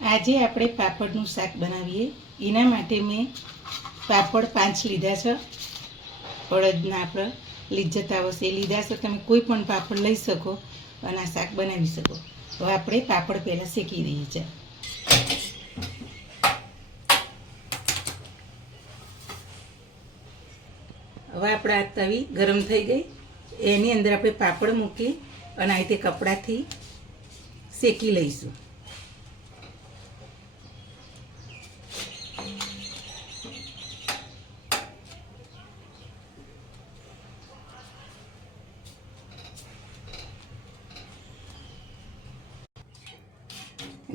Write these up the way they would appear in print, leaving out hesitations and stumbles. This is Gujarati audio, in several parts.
આજે આપણે પાપડનું શાક બનાવીએ. એના માટે મેં પાપડ 5 લીધા છે. અડદના આપણે લિજ્જત આવશે એ લીધા છે. તમે કોઈ પણ પાપડ લઈ શકો અને આ શાક બનાવી શકો. હવે આપણે પાપડ પહેલાં શેકી દઈએ છે. હવે આપણે આ તવી ગરમ થઈ ગઈ. એની અંદર આપણે પાપડ મૂકી અને આ રીતે કપડાથી શેકી લઈશું.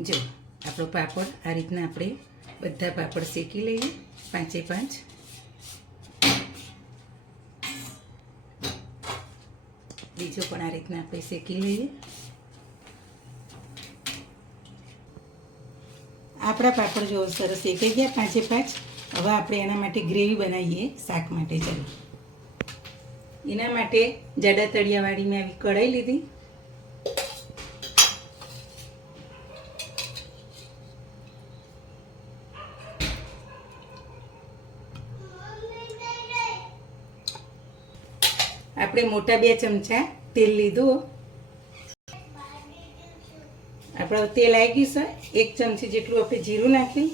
જો આપણો પાપડ આ રીતના આપણે બધા પાપડ શેકી લઈએ, 5 બીજો પણ આ રીતના આપણે શેકી લઈએ. આપણા પાપડ જો સરસ શેકાઈ ગયા 5. હવે આપણે એના માટે ગ્રેવી બનાવીએ શાક માટે. ચાલો, એના માટે જાડા તળિયાવાળી મેં આવી કઢાઈ લીધી. આપણે મોટા 2 ચમચા તેલ લીધું. આપણે તેલ આવી ગયું છે. 1 ચમચી જેટલું આપણે જીરું નાખ્યું.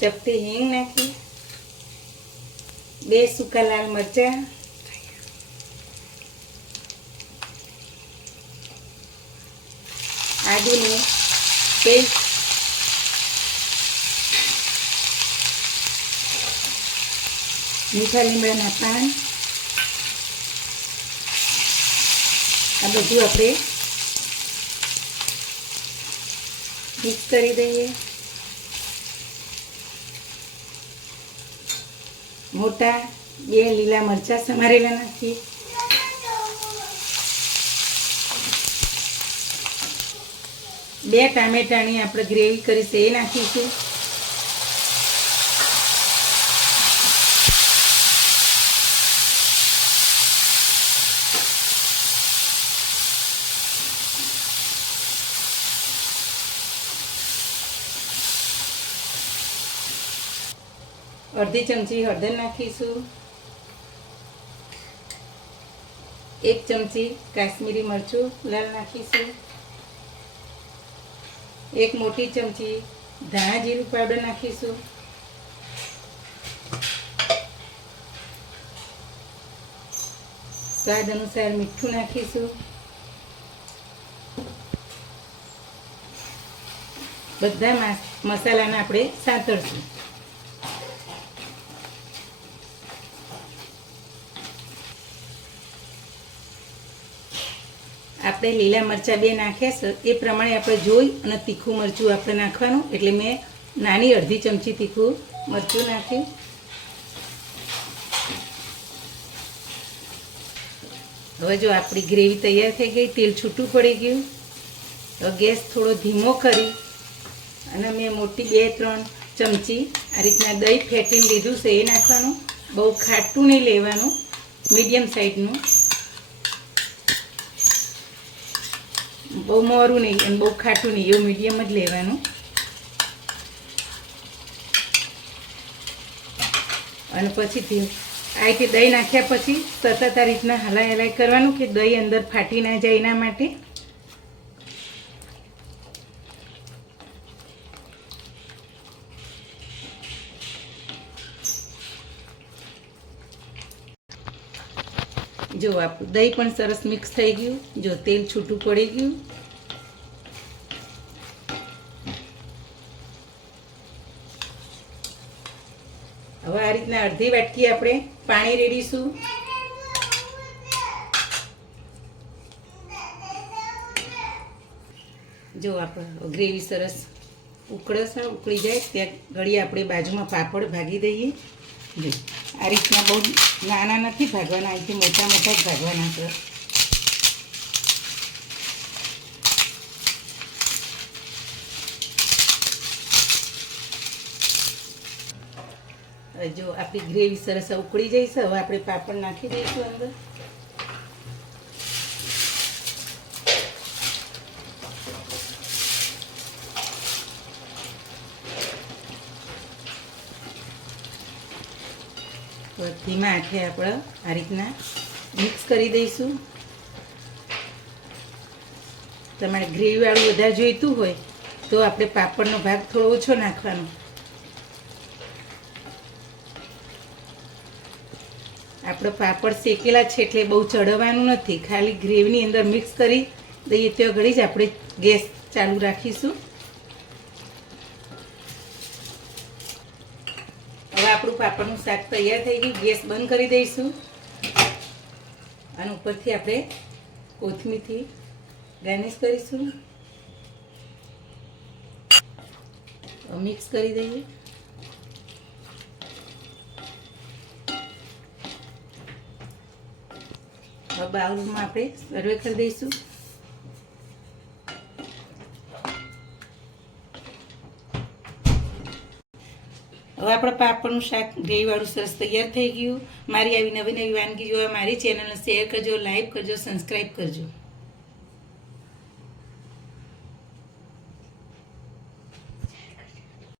ચપટી હિંગ નાખી. 2 સૂકા લાલ મરચાં, આદુની પેસ્ટ, મીઠા લીમડાના પાન, આ બધું આપણે મિક્સ કરી દઈએ. મોટા 2 લીલા મરચાં સમારેલા નાખીએ. બે ટામેટાની આપણે ગ્રેવી કરી છે એ નાખીશું. અડધી ચમચી હળદર નાખીશું. 1 ચમચી કાશ્મીરી મરચું લાલ નાખીશું. 1 મોટી ચમચી ધાણા જીરું પાવડર નાખીશું. સ્વાદ અનુસાર મીઠું નાખીશું. બધા મસાલાને આપણે સાંતળશું. આપણે લીલા મરચાં 2 નાખ્યા છે એ પ્રમાણે આપણે જોઈ અને તીખું મરચું આપણે નાખવાનું. એટલે મેં નાની અડધી ચમચી તીખું મરચું નાખ્યું. હવે જો આપણી ગ્રેવી તૈયાર થઈ ગઈ, તેલ છૂટું પડી ગયું. હવે ગેસ થોડો ધીમો કરી અને મેં મોટી 2-3 ચમચી આ રીતના દહીં ફેટીને લીધું છે એ નાખવાનું. બહુ ખાટું નહીં લેવાનું, મીડિયમ સાઈઝનું. બહુ મોરું નહીં અને બહુ ખાટું નહીં, એવું મીડિયમ જ લેવાનું. અને પછી આ રીતે દહીં નાખ્યા પછી સતત આ રીતના હલાઈ કરવાનું કે દહીં અંદર ફાટી ના જાય એના માટે. જો આપણું દહીં પણ સરસ મિક્સ થઈ ગયું. જો તેલ છૂટું પડી ગયું. હવે આ રીતના અડધી વાટકી આપણે પાણી રેડીશું. જો આપણે ગ્રેવી સરસ ઉકળશે, ઉકળી જાય ત્યાં ઘડી આપણે બાજુમાં પાપડ ભાગી દઈએ. જો આ રીતના બહુ નાના નથી ભાગવાના, અહીંથી મોટા મોટા જ ભાગવાના છે. જો આપણી ગ્રેવી સરસ ઉકળી જઈ છે. હવે આપણે પાપડ નાખી દઈશું અંદર. તો ધીમા હાથે આપણે આ રીતના મિક્સ કરી દઈશું. તમારે ગ્રેવીવાળું વધારે જોઈતું હોય તો આપણે પાપડનો ભાગ થોડો ઓછો નાખવાનો. આપણે પાપડ શેકેલા છે એટલે બહુ ચડવાનું નથી, ખાલી ગ્રેવીની અંદર મિક્સ કરી દઈએ ત્યાં ઘડી જ આપણે ગેસ ચાલુ રાખીશું. હવે આપણું પાપડનું શાક તૈયાર થઈ ગયું. ગેસ બંધ કરી દઈશું અને ઉપરથી આપણે કોથમીરથી ગાર્નિશ કરીશું. મિક્સ કરી દઈએ. હવે બાઉલમાં આપણે સર્વ કરી દઈશું. હવે આપણા પાપડનું શાક ગ્રેવીવાળું સરસ તૈયાર થઈ ગયું. મારી આવી નવી નવી વાનગી જોવા મારી ચેનલને શેર કરજો, લાઈક કરજો, સબસ્ક્રાઈબ કરજો.